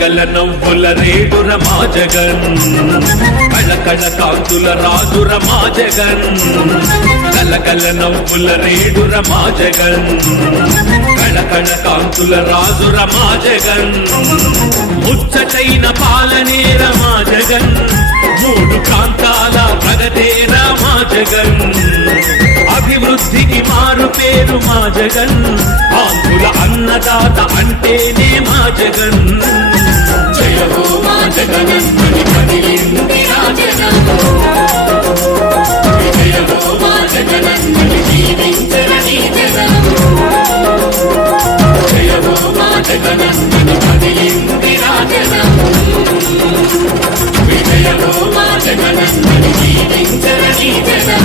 గల నవ్వుల రేడుర మా జగన్, కళకళ కాంతుల రాజుర మా జగన్. కలకల నవ్వుల రేడుర మా జగన్, కళకళ కాంతుల రాజుర మా జగన్. ముచ్చటైన పాలనేర మా జగన్, మూడు ప్రాంతాల ప్రగతేర మా జగన్. అభివృద్ధికి మారు పేరు మా జగన్, ఆంధ్రుల అన్నదాత అంటేనే మా జగన్. జయ హో మా జగనన్నని కదిలింది రాజనం, జయ హో మా జగనన్నని జీవించరని జనం. జయ హో మా జగనన్నని కదిలింది రాజనం, జయ హో మా జగనన్నని జీవించరని జనం.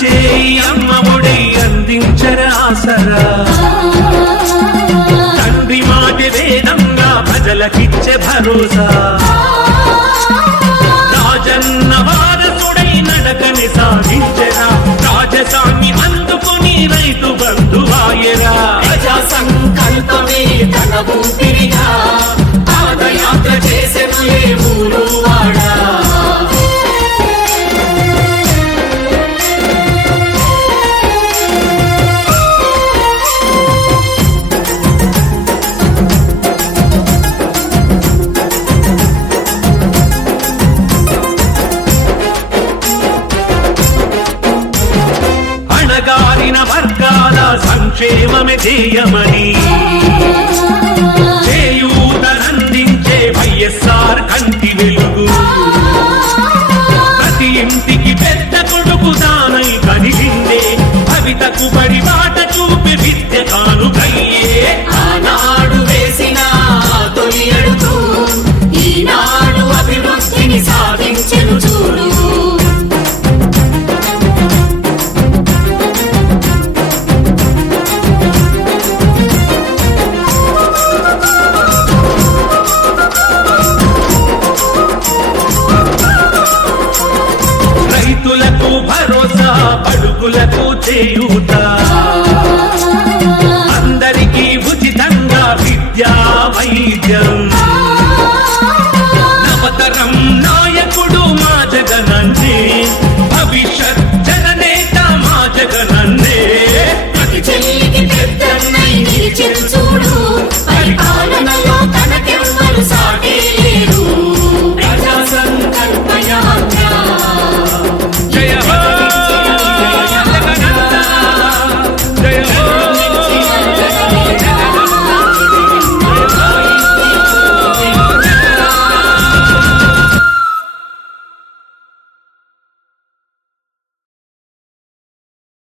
చేయి అమ్మఒడి అందించర ఆసరా, తండ్రి మాట వేదంగా ప్రజలకిచ్చే భరోసా. రాజన్న వారసుడై నడకని సాధించరా, రాజసాన్ని అందుకుని రైతు బంధువాయరా. ప్రజా సంకల్పమే తన ఊపిరిగా పాదయాత్ర చేసెను ఏ ఊరు వాడా. అణగారిన వర్గాల సంక్షేమమే ధ్యేయమని చేయూతనందించే వైఎస్ఆర్ కంటి వెలుగు. ప్రతి ఇంటికి పెద్ద కొడుకు దానై కనిపిందే, కవితకు బడి బాట చూపి విద్య కానుకయ్యే. ఆనాడు వేసిన తొలి అడుగు ఈనాడు అభివృద్ధిని సాధించెను చూడు. రైతులకు భరోసా, బడుగులకు చేయూత,